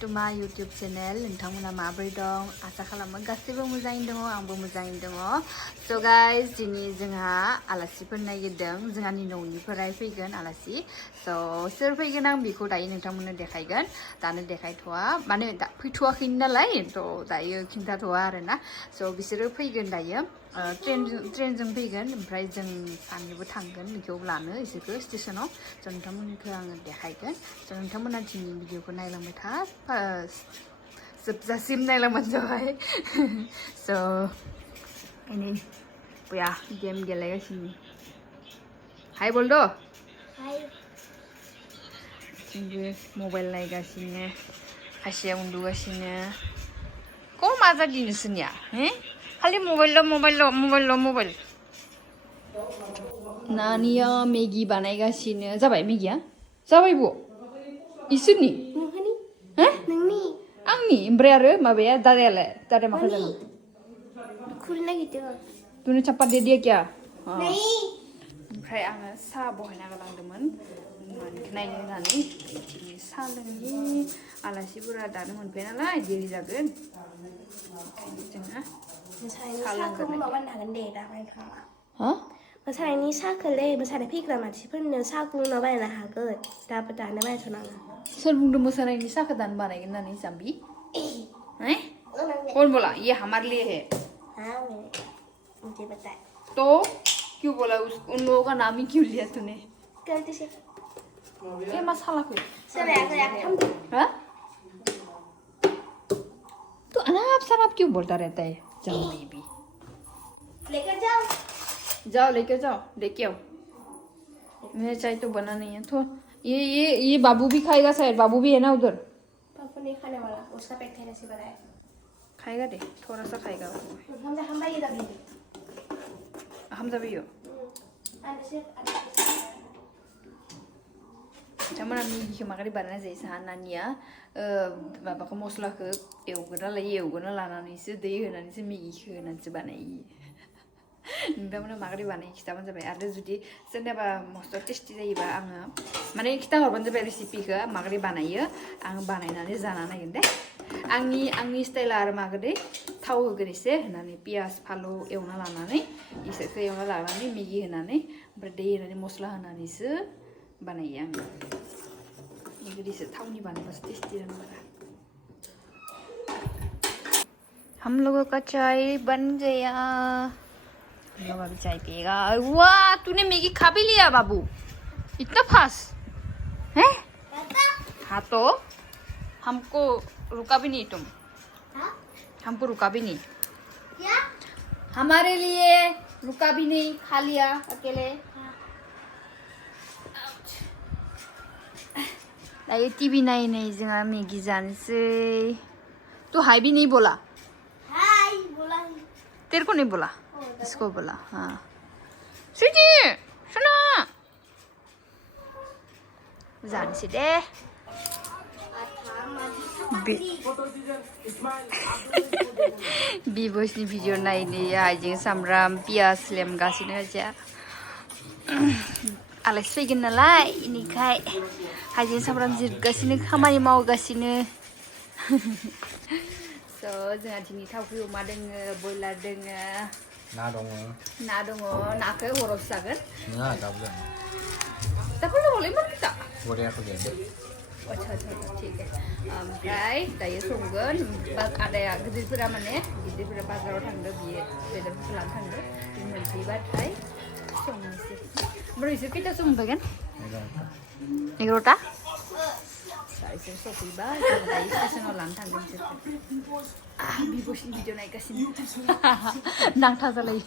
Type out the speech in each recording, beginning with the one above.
to my YouTube channel. नोंथांमोना माबोरै दं आसा खालामो गासैबो मोजाङैनो दङ आंबो मोजाङैनो दङ. So guys दिनै जोंहा आलासिफोर नागिरदों जोंहानि न'निफ्राय फैगोन आलासि. So सोर फैगोन आं बेखौ दायो नोंथांमोननो देखायगोन. दानो देखायथ'आ माने फैथ'वाखै नालाय थ' दायो खिन्थाथ'आ आरोना. So बिसोरो फैगोन दायो. ट्रेनजों फैगोन ओमफ्राय जों सानैबो थांगोन बेखौ लानो इसोरखौ स्टेशनाव. स' नोंथांमोनखौ आङो देखायगोन. स' नोंथांमोना दिनै भिडिअखौ नायलांबाय था जोबजासिम नायलांबानो जाबाय. स' ini ya game गेलेगासिनो. हाय बोल दो. हाय. जोंबो मबाइल नायगासिनो खायसेया उन्दुगासिनो. kok मा जादि नोंसोरनिया खालि मबाइल. नानिया मेगि बानायगासिनो. जाबाय मेगिया? जाबाय bu? इसोरनि? नोंनि? आंनि? ओमफ्राय आरो माबाया दादायालाय? दादाया माखौ जागोन? खुरना गिदिर. तूने चप्पल दे दिया क्या? नहीं. ओमफ्राय आङो साहा बहायना गालांदोंमोन. नायनो होननानै साहा लोंनि आलासिफोरा दानो मोनफैया नालाय देरि जागोन. मोसानायनि साहाखौलै मोसानाय फैग्रा मानसिफोरनो साहाखौ उनाव बानायनो हागोन. दाबो दानो बानायथ'नाङा. सोर बुंदों मोसानायनि साहाखौ दानो बानायगोन होननानै जाम्बि? कौन बोला? ये हमारे लिए है. हाँ मुझे पता है. तो क्यों बोला उन लोगों का नाम ही क्यों लिया तूने? गलती से. ये मसाला कोई. सर यार हम. हाँ? तो अनाप शराब क्यों बोलता रहता है जाम्बी भी? लेकर जाओ. लेके आओ. मेरा चाय तो बना नहीं है. तो ये बाबू भी खाएगा शायद. बाबू भी है ना उधर. बाबू नहीं खाने वाला. उसका पेट खाने से बड़ा है. खाएगा दे. थोड़ा सा खाएगा. हम जाबियो. Cuman ini kemarin barangnya jadi sahanannya, bapak moslah ke eugana lana nisi deh nisi migi nanti banai. Namanya magari banai kita pun sampai ada jadi setiap moslah testi deh iba anga. Mana kita orang sampai resipi ke magari banai ya, anga banai nanti zanana gitu. Angni style ar magari tahu gini sih, nanti pias palu eugana lana nih, isek ke eugana lana nih migi nanti berdeh nanti moslah nanti se banai yang. ये से थाउनी बाने बस tasty रहना. हम लोगों का चाय बन गया. हम लोग अभी चाय पिएगा. वाह तूने मैगी खा भी लिया बाबू? इतना फास्ट हैं? हाँ तो हमको रुका भी नहीं तुम. हमको रुका भी नहीं. क्या? हमारे लिए रुका भी नहीं. खा लिया अकेले. ये टीवी नहीं जगह मैगी जानसे. तू हाय भी नहीं बोला? हाय बोला. तेरे को नहीं बोला? इसको बोला. हाँ स्वीटी सुना जानसे दे. बिबोसनि भिडिअ नायनो हाइजें सामब्राम पियास लेमगासिनो आजा. आलासि फैगोन नालाय इनिखाय हाइजें सामब्राम जिरगासिनो खामानि मावगासिनो. स' जोंहा दिनै थावख्रि अमा दोङो बयलार दोङो ना दङ नाखौ हरावसो जागोन. नङा दाबो दङलै मा kita बरियाखौ देदो. अच्छा ठीक है. ओमफ्राय दायो संगोन. आदाया गिदिरफोरा बाजाराव थांदो बियो बेदरफोरखौ लानो थांदो. बि मोनफैबाथाय संनोसै. Beri kita sumber kan? 11 Saya sopiba, dari stasiun lantan dan situ. Bibos ini video naik ke sini. Nang taza lagi.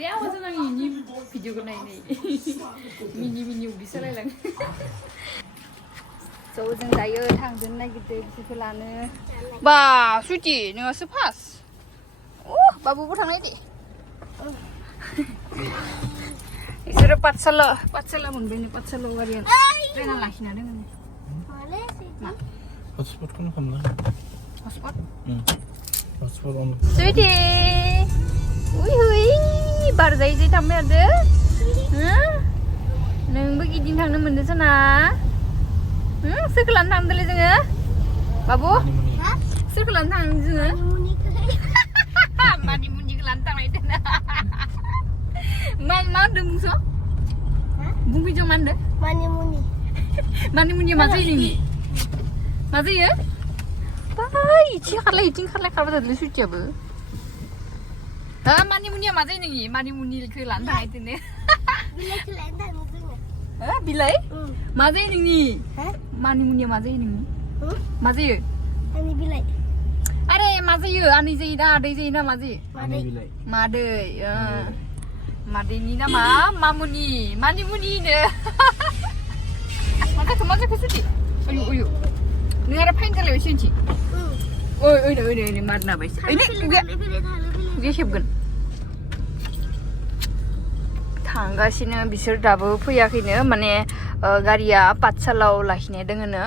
Biar macam nang ini video ko naik nih. Mini bisa lah. So जों दायो थांदों नागिरदों बिसोरखौ लानो. बा सुटि नोङासो फास. बाबुबो थांनाय दे. इसोरो पाठशाला मोनबाय नो. पाठशाला गारिया ट्रेना लाखिना दोङो. हटस्पटखौनो खालामना. हटस्पट? हटस्पट अन. सुटि उइ बार जायै थांबाय आरो. नोंबो गिदिं थांनो मोनदों सना सोरखौ लानो थांदोंलै जोङो बाबु सोरखौ लानो थांदों जोङो मानिमुनिखौ लानो थांनायदों मा होनदों बुंस' बुंफैजों मा होनदों मानिमुनिया मा जायो नोंनि मा जायो बाय इथिं खारलाय खारबाय थादोंलै सुइटियाबो मानिमुनिया मा जायो नोंनि मानिमुनिखौ लानो थांनायदों बिलाइ मा जायो नोंनि मानिमुनिया मा जायो नोंनि मा जायो आंनि बिलाइ आरे मा जायो आनै जायो ना आदै जायो ना मा जायो मादै मादैनि नामा मानिमुनिनो मा जाखो सुटि अयु नों आरो फाइन खालायबाय सिनथि ओइ मारना बायसै ओइ हेबगोन थांगासिनो बिसोर दाबो फैयाखैनो माने गारिया पाठसालायाव लाखिनाय दोङोनो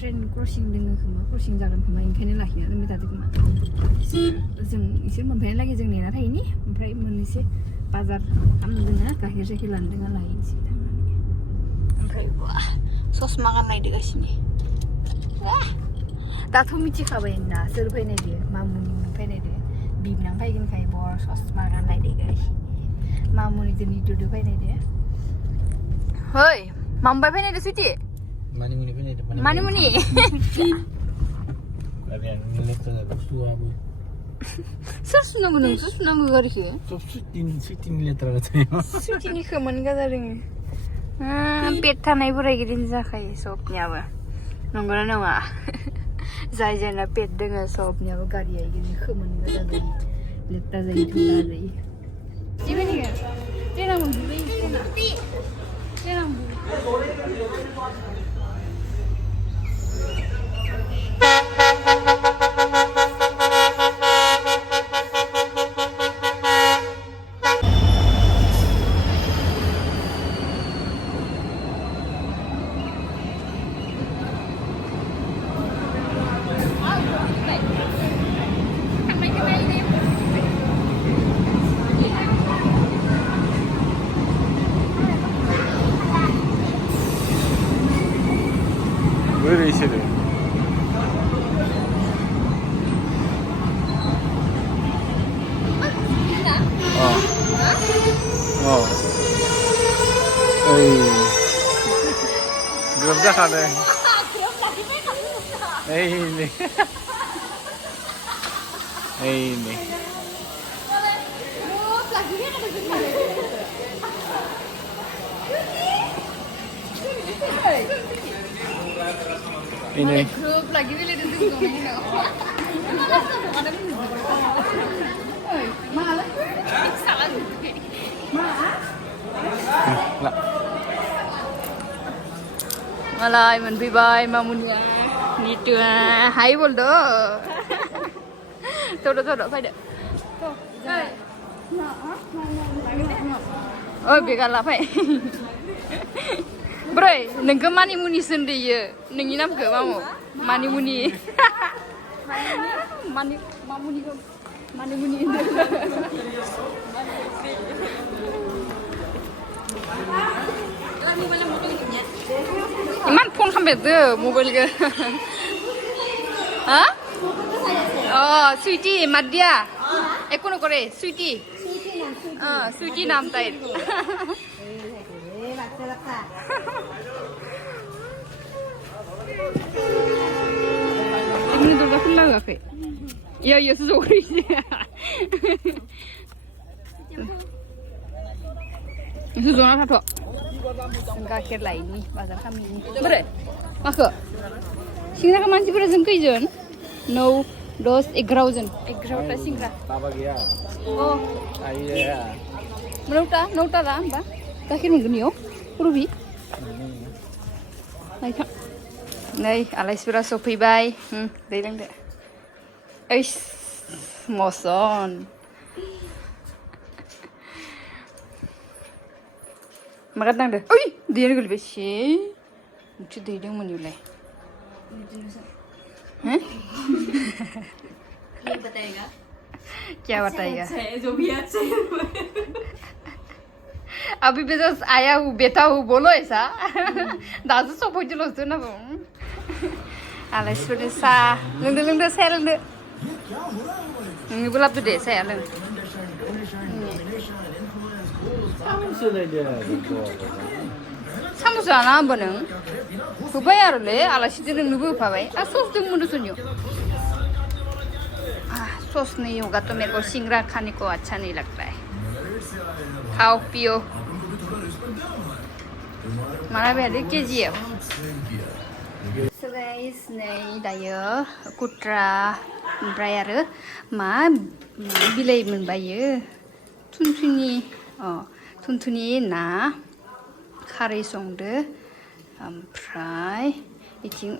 ट्रेन क्रसिं दोङो खोमा क्रसिं जागोन खोमा ओंखायनो लाखिना दोनबाय थादों खोमा जों इसोर मोनफैनाय लागै जों नेना थायोनि ओमफ्राय मोननैसो बाजार खालामनो दोङो गाइखेर साइखेर लानो दोङो लायनोसै थांनानै ओमफ्राय ससमा गाननायदोगासिनो दाथ' मिथिखाबाय ना सोर फैनायदो मामुनि फैनायदो बिबनां फैगोनखाय बर ससमा गाननायदोगासिनो मामुनिजों निदुदो फैनायदो है मामबाय फैनायदो सुइटि Mani-muni fैनायदो मानिमुनि सोर सुनांगौ नोंसो सुनांगौ गारिखौ सुइटिनि लेथ्रा जायो सुइटिनि खोमोन गाजादों पेट थानाय बोराय गिदिर जाखायो सबनियाबो नंगौना नङा जाय जायना पेट दोङो सबनियाबो गारिया इदिनो खोमोन गोजा जायो लेथ्रा जायो धुला जायो जिबायदिनो ट्रेना मोनफैबाय ट्रेना बोरै इसोरो ग्रोब जाखादों नै ini grup lagi pilih di sini mahal salah malah मोनफैबाय मामुनिया निटुआ हाय बोलदो थोड़ फैदो ओइ बेगा लाफाय ब्रै नोंखौ मानिमुनि सोंदैयो नोंनि नामखौ मामु मानिमुनि मानिमुनि इमान फन खालामबायदो मबाइलखौ हा सुइटि मादिया एको नकरे सुइटि सुइटि नाम ताई ini durga खुला होआखै इयोसो ज'ग्रैसो इसे जना थाथ' गाइखेर लायनि बाजार खालामनि बोरै माखो सिंग्राखौ मानसिफोरा जों खैजोन 9, 10, 11 सिंग्रा माबा गैया नौटा रा होमबा गाइखेर मोनगोन इयाव रुबि नायथां नै आलासिफोरा सफैबाय दै लोंदो ओइस मसन मा गारनांदो ओइ दैयानो गोलैबाय सि मोनसे दै दंमोन इयावलाय क्या बताएगा जो भी अच्छा है अभी भी जस्ट आया हूँ बेटा हूँ बोलो ऐसा दाजु सफैदोल' लसो होनना बुङो आलासिफोरनो साहा लोंदो साया लोंदो नोंनोबो लाबोदो दे साया लों साम'स जाना होमबा नों होबाय आरोलै आलासिजों नोंनोबो होफाबाय आरो सस दंमोन दसनियाव सस नहीं होगा तो मेरे को सिंगरा खाने को अच्छा नहीं लगता है खाओ पियो माना बेहाय केजियाव So guys नै दायो कुट्रा ओमफ्राय आरो मा बिलाइ मोनबायो थुनथुनि ना खारै संदो ओमफ्राय इथिं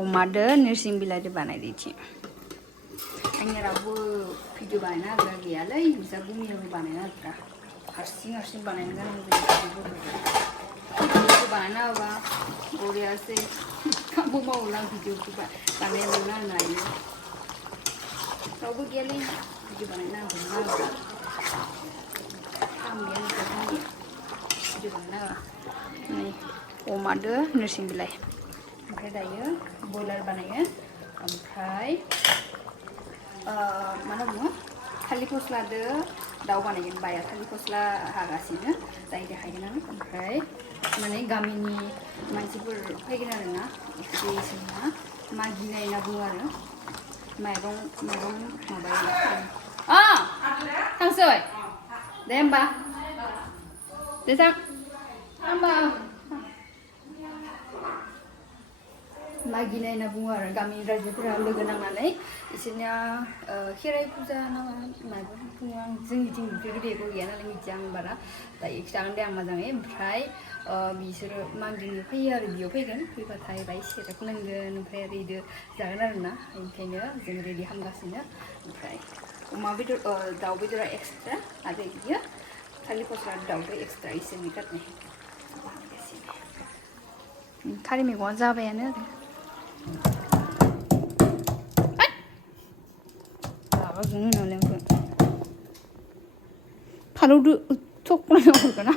अमादो नोरसिं बिलाइदो बानायदो इथिं आंनि रावबो भिडिअ बानायना होग्रा गैयालै बिसा बुमियाव बानायना होग्रा हारसिं बानायनो गोनां जायो भिडिअ बानायना होबा बरियासै खामानि मावोला भिडिअखौ बानायना होनो हायो रावबो गैयालै भिडिअ बानायना होग्रा भिडिअ बानायना नै अमादो नोरसिं बिलाइ ओमफ्राय दायो बयलार बानायो ओमफ्राय मा बुङो थालिर फस्लादो दाउ बानायगोन बाया थालिर फस्ला हागासिनो जाय देखायगोन आं ओमफ्राय माने गामिनि मानसिफोर फैगोन आरोना बिसोरना मागिनाय होनना बुङो आरो माइरं माबायो थांसै दे होमबा दे थां होमबा मागिनाय होनना बुङो आरो गामिनि रायजोफोरा लोगो नांनानै बिसोरनिया खेराइ फुजा ना माबा बुङो आं जोंनिथिं बेफोरबायदिबो गैया नालाय मिथिया आं बारा दायो खिथागोन दे आं मोजाङै ओमफ्राय बिसोरो मागिनो फैयो आरो बेयाव फैगोन फैबाथाय बाय सेरेब लोंगोन ओमफ्राय आरो इदो जागोन आरोना ओंखायनो जों रेडि खालामगासिनो ओमफ्राय अमा बेदर दाउ बेदरा एक्सट्रा आरो बियो थालिर फस्ला दाउदो एक्सट्रा इसोरनि गारनाय खारि मैगङा जाबायानो आरो जों होनांगौ फालौदो थखनायाव होगोन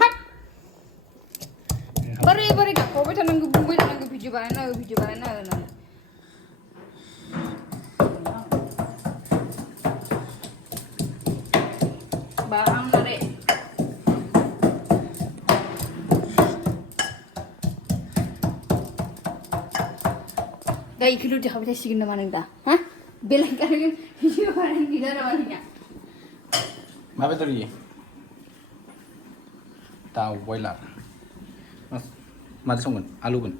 बारे गाबबाय थानांगौ बुंबाय थानांगौ भिडिअ बानायना हो होननानै बाहांनारे गायखौल' देखाबाय थासिगोन नामा नों दा हा बेलेग भिडिअ बानायनो गैला नामा नोंनिया मा बेदर इयो दाउ बयलार माजों संगोन आलुगोन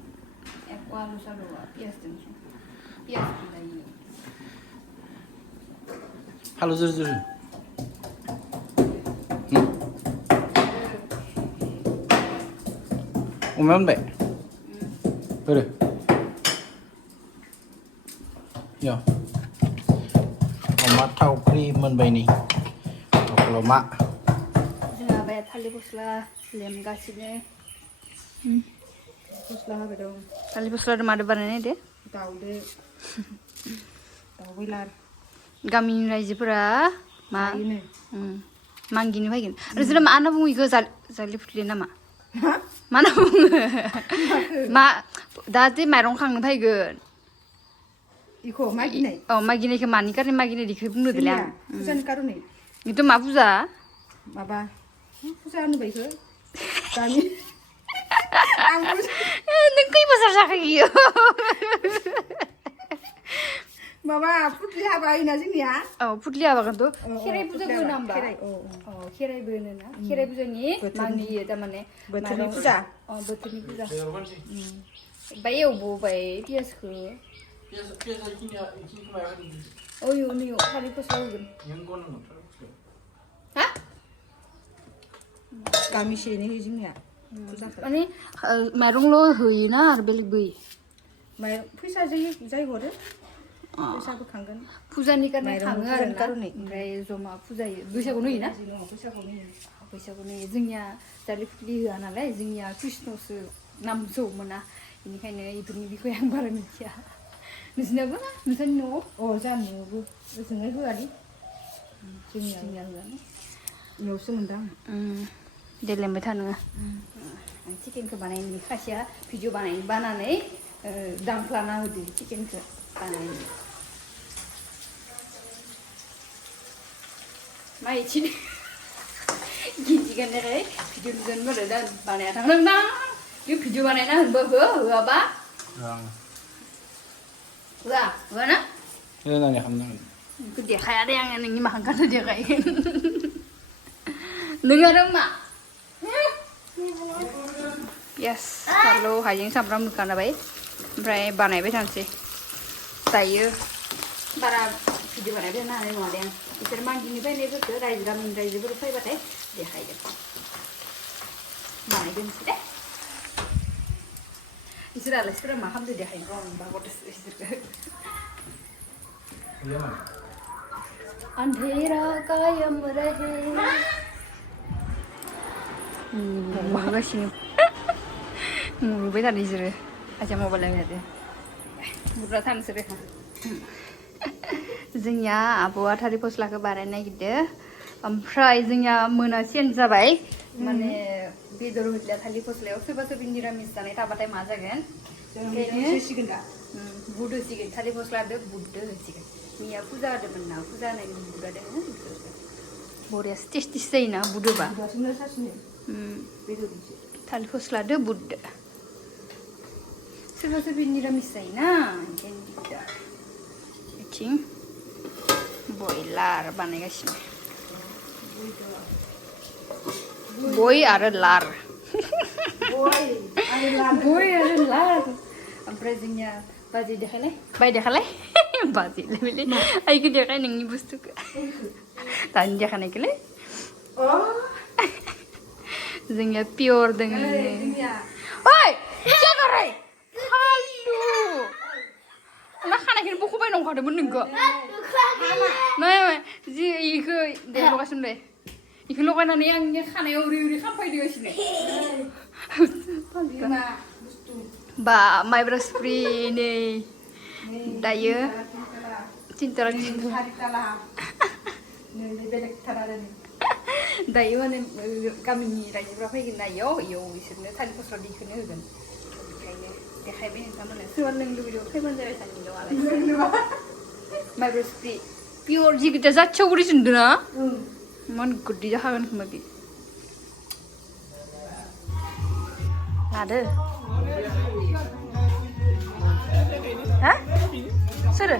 आलु सालुआ पियासजों पियास बिलाइ फालु जोर अमाया मोनबाय बोरो यो अमा थावख्रि मोनबाय नै अमा जोंहा बे थालिर फस्ला लेमगासिनो फस्ला होबाय दं थालिर फस्ला मादो बानायनाय दे दाउ बयलार गामिनि रायजोफोरा मागिनो फैगोन आरो जोंना मा होनना बुङो बेखौ जालि फुथलि नामा मा होनना बुङो मा दा जे माइरं खांनो फैगोन इखौ मागिनाय मागिनायखौ मानि कारने मागिनाय दिखौ बुंनो दिले आं फुजानि कारने बेथ' मा फुजा माबा फुजा होनबाय इखो दानि नों खै बोसोर जाखो इयो माबा फुथलि हाबा होयोना जोंनिया फुथलि हाबाखौथ' खेराइ फुजाबो होना होमबा खेराइबो होनोना खेराइ फुजानि मागियो थारमाने बोथोरनि फुजा बोथोरनि फुजा ओमफ्राय एवबोबाय पियासखौ ओइयो थालिर फस्ला होगोन हा गामि सेरैनो होयो जोंनिया माने माइरंल' होयोना आरो बेलेगबो होयो माइरं फैसा जाय हरो फैसा बोखांगोन फुजानि कारने थाङो आरो ओमफ्राय जमा फुजायो बैसागुनो होयोना बैसागुनो होयो जोंनिया दालि फुथलि होआ नालाय जोंनिया कृष्णसो नामसो मोना बेनिखायनो इफोरनि बिखय आं बारा मिथिया नोंसिनाबो नोंसानि न'आव जाहा न'आवबो ओजोंहाय होआलै जोंनिया होआ 이거서 문다. देलायबाय था नोङो आं चिकेनखौ बानायनि खासेया भिडिअ बानायनानै दांफ्लाना होदो चिकेनखौ बानायनो मा इदि गिदिगोन रे भिडिअ नुगोन बोरो दा बानाया थांदों बे भिडिअ बानायना होनबो होआबा होआ ना 이거 나네 감당. 그 देखाया दे आङो नोंनि माखाखौ देखायगोन नों आरो मा yes फानलु हाइजें सामब्राम होखानाबाय ओमफ्राय बानायबाय थानोसै दायो बारा भिडिअ बानायबाय थानो हानाय नङा दे आं बिसोर मागिनि फैनायफोरखौ रायजो गामिनि रायजोफोर फैबाथाय देखायगोन बानायगोनसै दे बिसोर आलासिफोरा मा खालामदो देखायनो आं बागरदोसो बिसोरखौ अंधेरा कायम रहे मुरुबाय थादों बिसोरो आजा मबाइल लागायदो बुरजा थानोसै बेखा जोंनिया आब'आ थालिर फस्लाखौ बानायनो नागिरदो ओमफ्राय जोंनिया मोनासेन जाबाय माने बेदर होदला थालिर फस्लायाव सोरबा सोरबा निरामिस जानाय थाबाथाय मा जागोन होसिगोन दा बुद होसिगोन थालिर फस्लादो बुददो होसिगोन मैया फुजा होदोंमोन ना फुजा होनायनि बुद होदों बरियासो टेस्टिसो जायोना बुद होबा थालिर फस्लादो बुददो सोरबा सोरबा निरामिस जायोना ओंखायनो दिगदार बिथिं बयलार बानायगासिनो बय आरो लार ओमफ्राय जोंनिया बाजै देखायलाय बाय देखायलाय बाजैलाय आइखौ देखाय नोंनि बुस्थुखौ दानि देखानायखौलाय जोंनिया पियर दङ ओइ जागारै फालतु ना खानायखौनो बख'बाय नंखादोंमोन नोंखौ नै जि इखौ दे लगायसिनो दे इखौ लगायनानै आंनि खानायाव उरि उरि खामफायदोगासिनो बा माइब्रा स्प्रे नै दायो तिनतला दायो माने गामिनि रायजोफ्रा फैगोन ना इयाव बिसोरनो थालिर फस्ला दैखौनो होगोन ओंखायनो देखायबाय नोंथांमोननो सोरबा लोंनो लुबैदों फैबानो जाबाय सानैल' आलासि माइब्रा स्प्रे पियर जिगिता जाथियाव गुरै सोंदों ना इमान गोदै जाखागोन खोमा बे लादो हा सोरो